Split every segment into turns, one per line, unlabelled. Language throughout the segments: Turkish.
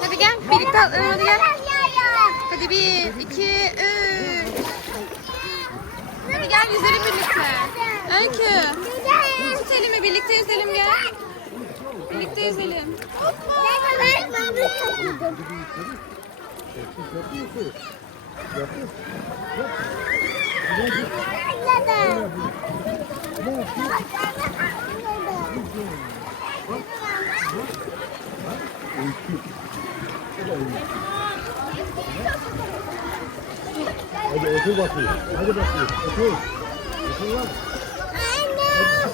Hadi gel birlikte atlayalım hadi gel. Hadi bir, iki, üç. Hadi gel yüzelim birlikte. Öykü. Tut elimi birlikte yüzelim gel. Birlikte yüzelim.
Hadi otur bakayım. Hadi bakayım. Otur. Otur lan.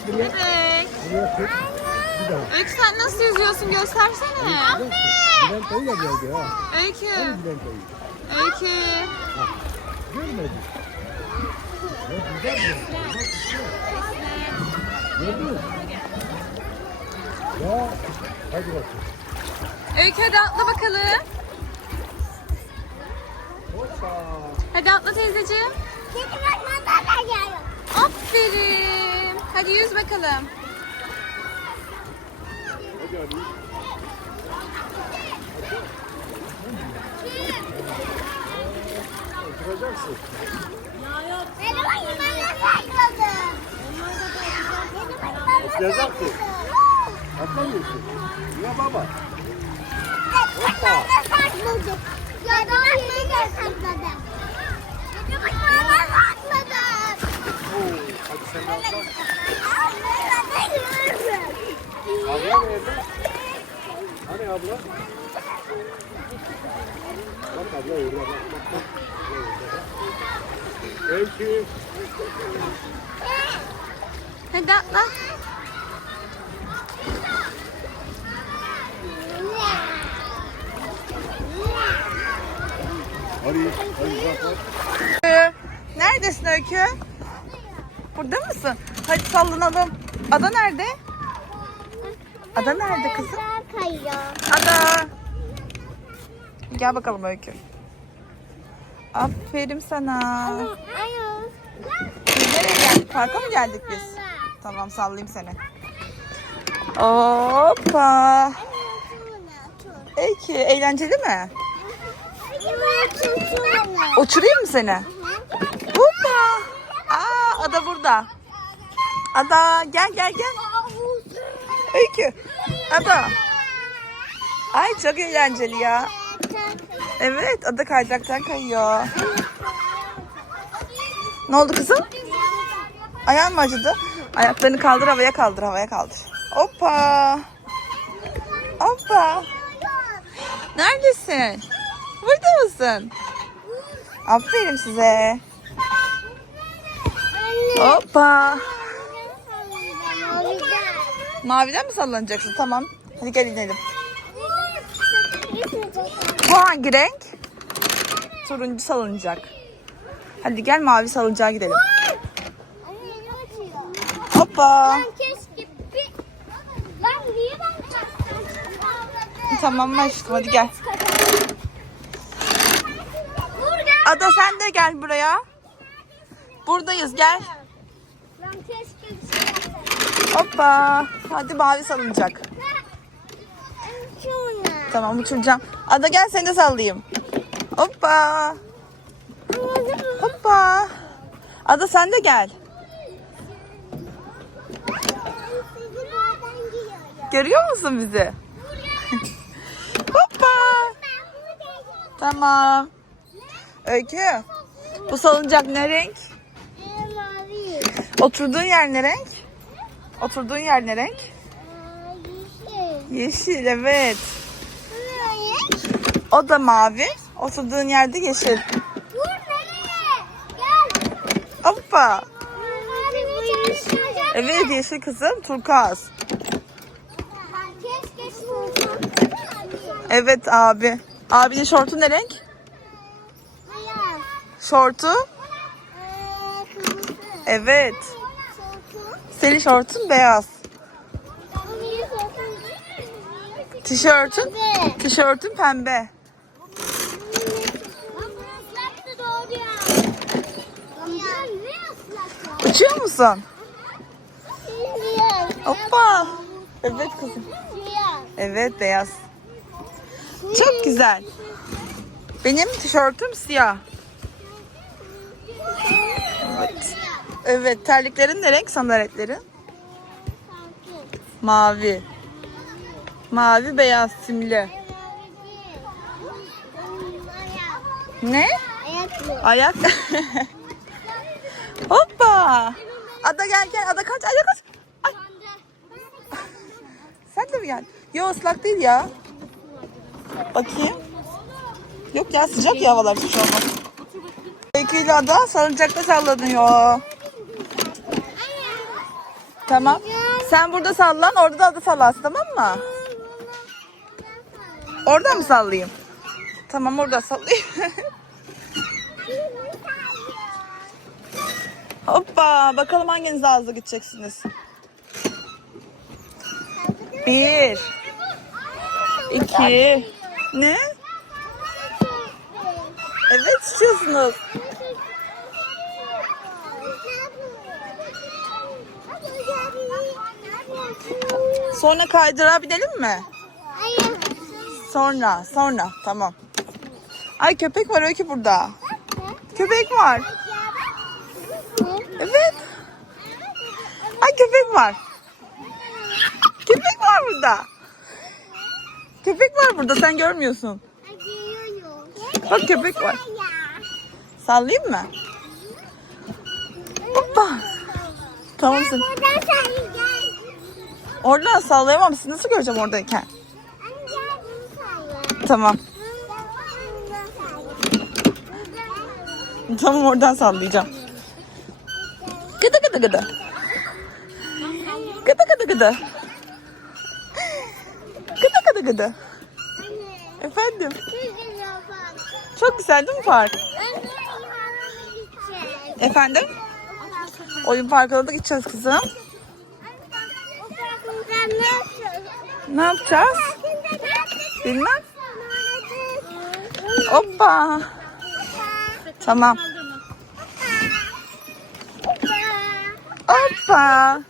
Bir daha.
Öykü sen nasıl yüzüyorsun göstersene.
Bülent dayı da geldi ha.
Öykü.
Bülent dayı.
Öykü.
Görmedin. İşte. Gördün mü? Ya hadi bakayım.
Öykü hadi atla bakalım. Hadi atla teyzeciğim. Aferin. Hadi yüz bakalım.
Hadi hadi. Oturacaksın. Yazaktı. Atlamıyorsun. Ya baba.
Ya da yeni sakladım. Bana sakladım.
Hadi sen de atla.
Abla
nerede? Hani abla? Bak abla orada bak bak bak. Bak. Öykü.
Hadi atla.
Hadi, hadi bak bak.
Neredesin Öykü? Burada mısın? Hadi sallanalım. Ada nerede? Ada nerede kızım? Ada. Gel bakalım Öykü. Aferin sana. Biz nereye geldik? Parka mı geldik biz? Tamam sallayayım seni. Hoppa. Öykü eğlenceli mi? Uçurayım mı seni? Hoppa. Aa Ada burada. Ada gel gel gel. Öykü. Ada. Ay çok eğlenceli ya. Evet Ada kaydıraktan kayıyor. Ne oldu kızım? Ayağın mı acıdı? Ayaklarını kaldır havaya kaldır havaya kaldır. Hoppa. Hoppa. Neredesin? Burada mısın? Aferin size. Hoppa. Maviden mi sallanacaksın? Tamam. Hadi gel inelim. Bu hangi renk? Turuncu salınacak. Hadi gel mavi salıncağa gidelim. Hoppa. Tamam aşkım hadi gel.
Burada.
Ada sen de gel buraya. Buradayız gel.
Şey.
Hoppa. Hadi mavi salınacak. Tamam uçuracağım. Ada gel seni de sallayayım. Hoppa. Hoppa. Ada sen de gel. Görüyor musun bizi? Hoppa. Tamam. Öykü. Bu salıncak ne renk?
Mavi.
Oturduğun yer ne renk? Oturduğun yer ne renk?
Yeşil.
Yeşil evet. O da mavi. Oturduğun yerde yeşil.
Dur nereye? Gel.
Hoppa. Evet yeşil kızım turkuaz. Evet abi. Abinin şortu ne renk? Şortu? Evet. Senin şortun beyaz. Tişörtün? Tişörtün pembe. Uçuyor musun? Hoppa. Evet kızım. Evet beyaz. Çok güzel. Benim tişörtüm siyah. Evet. Evet, terliklerin ne renk sandaletlerin? Mavi. Mavi beyaz simli. Ne?
Ayak.
Hoppa. Ada gel gel. Ada kaç. Ada kaç. Ay, sen de mi gel? Yo ıslak değil ya. Bakayım. Yok ya sıcak ya havalar hiç olmaz. İle Ada salıncakta sallanıyor. Tamam. Sen burada sallan, orada da Ada sallansın tamam mı? Orada mı sallayayım? Tamam orada sallayayım. Hoppa bakalım hanginiz daha hızlı gideceksiniz. Bir, iki, ne? Evet istiyorsunuz. Sonra kaydırağa binelim mi?
Hayır.
Sonra, sonra. Tamam. Ay köpek var Öykü burada. Köpek var. Evet. Ay köpek var. Köpek var burada. Köpek var burada sen görmüyorsun. Bak köpek var. Sallayayım mı? Hoppa. Tamam sen. Oradan sallayamam. Sizi nasıl göreceğim oradayken? Tamam. Tamam oradan sallayacağım. Gıdı gıdı gıdı. Gıdı gıdı gıdı. Gıdı gıdı gıdı. Efendim. Çok güzel değil mi park? Efendim? Oyun parkına da gideceğiz kızım. Ne yapacağız? Bilmem. Hoppa. Tamam. Hoppa.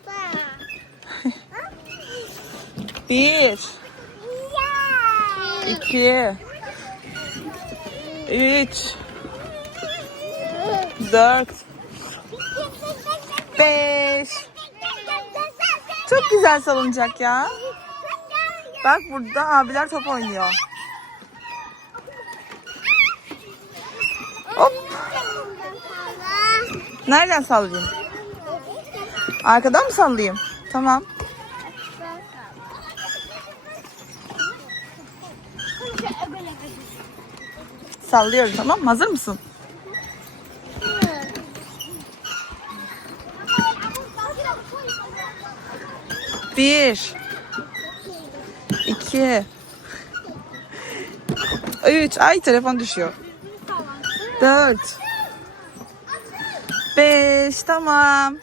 Bir, iki, üç, dört, beş. Çok güzel salıncak ya. Bak burada abiler top oynuyor. Hop. Nereden sallayayım? Arkadan mı sallayayım? Tamam. Sallıyorum tamam mı? Hazır mısın? Bir. iki, Üç. Ay telefon düşüyor. Dört. Beş. Tamam.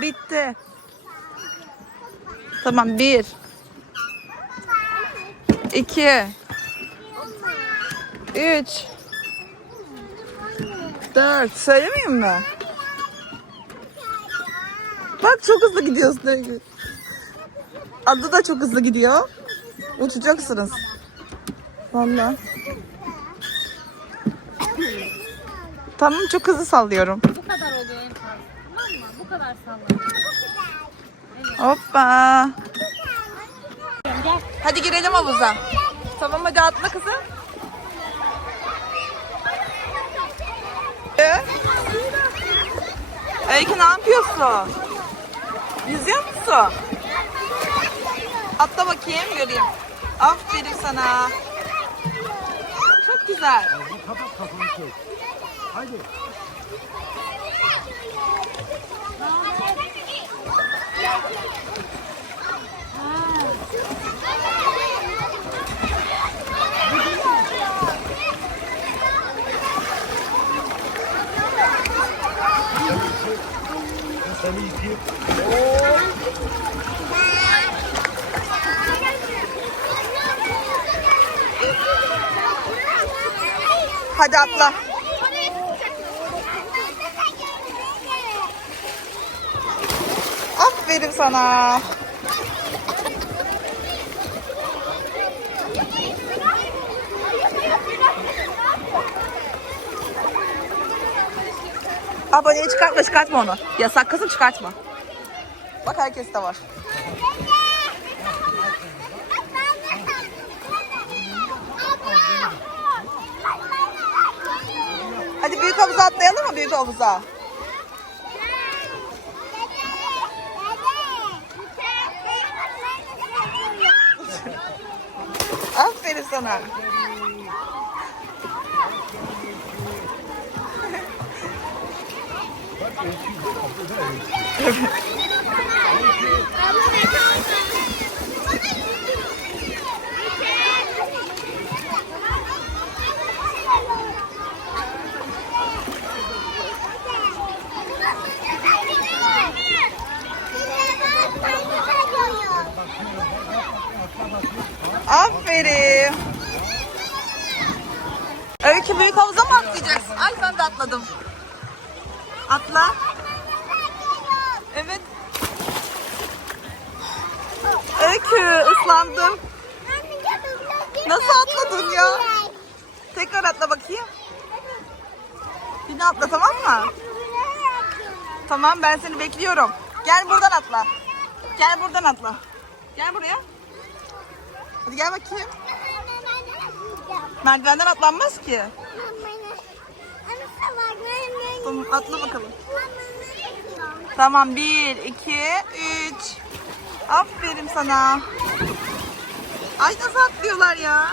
Bitti. Tamam. Bir. iki, Üç. Dört. Söylemeyeyim mi? Bak çok hızlı gidiyorsun Öykü. Adı da çok hızlı gidiyor. Uçacaksınız. Vallahi. Tamam çok hızlı sallıyorum.
Bu kadar oluyor en fazla. Tamam mı? Bu kadar salla.
Hoppa. Hadi girelim havuza. Tamam hadi atla kızım. Ee? Öykü ne yapıyorsun? Yüzüyor musun? Atla bakayım göreyim. Aferin sana. Çok güzel.
Kapat kafanı çek. Hadi. Seni yıkayıp
Hadi atla. Aferin sana. Aboneyi çıkartma çıkartma onu. Yasak kızım çıkartma. Bak herkes de var. Havuza atlayalım mı büyük havuza? Aferin sana. Aferin. Öykü büyük havuza mı atlayacaksın? Ay ben de atladım. Atla. Evet. Öykü ıslandım. Nasıl atladın ya? Tekrar atla bakayım. Yine atla tamam mı? Tamam ben seni bekliyorum. Gel buradan atla. Gel buradan atla. Gel buraya. Hadi gel bakayım. Merdivenden atlanmaz ki. Tamam atla bakalım. Tamam bir, iki, üç. Aferin sana. Ay nasıl atlıyorlar ya?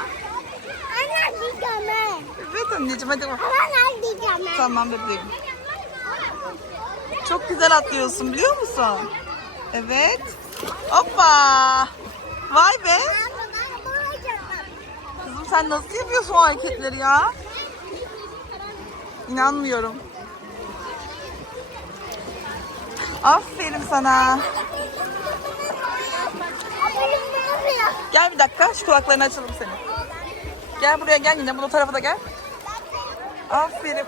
Evet anneciğim hadi bak. Tamam bebeğim. Çok güzel atlıyorsun biliyor musun? Evet. Hoppa. Vay be. Sen nasıl yapıyorsun o hareketleri ya? İnanmıyorum. Aferin sana. Gel bir dakika şu kulaklarını açalım senin. Gel buraya gel yine bu tarafa da gel. Aferin.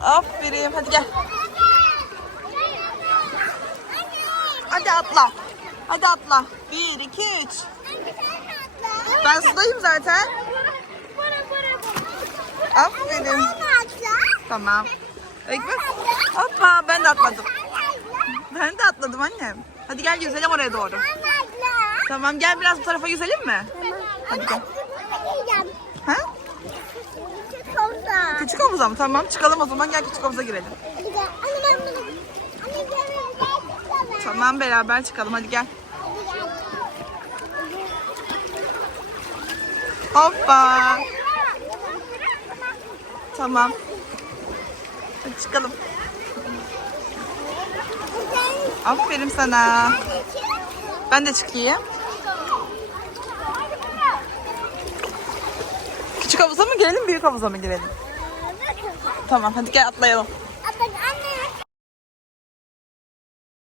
Aferin hadi gel. Hadi atla. Hadi atla. Bir, iki, üç. Ben sudayım zaten. Aferin. Tamam. Ekmek. Hoppa ben de atladım. Ben de atladım annem. Hadi gel yüzelim oraya doğru. Tamam gel biraz bu tarafa yüzelim mi? Hadi gel. Ha? Küçük havuza mı? Tamam çıkalım o zaman gel küçük havuza girelim. Tamam beraber çıkalım hadi gel. Hoppa. Tamam. Hadi çıkalım. Aferin sana. Ben de çıkayım. Küçük havuza mı girelim, büyük havuza mı girelim? Tamam hadi gel atlayalım.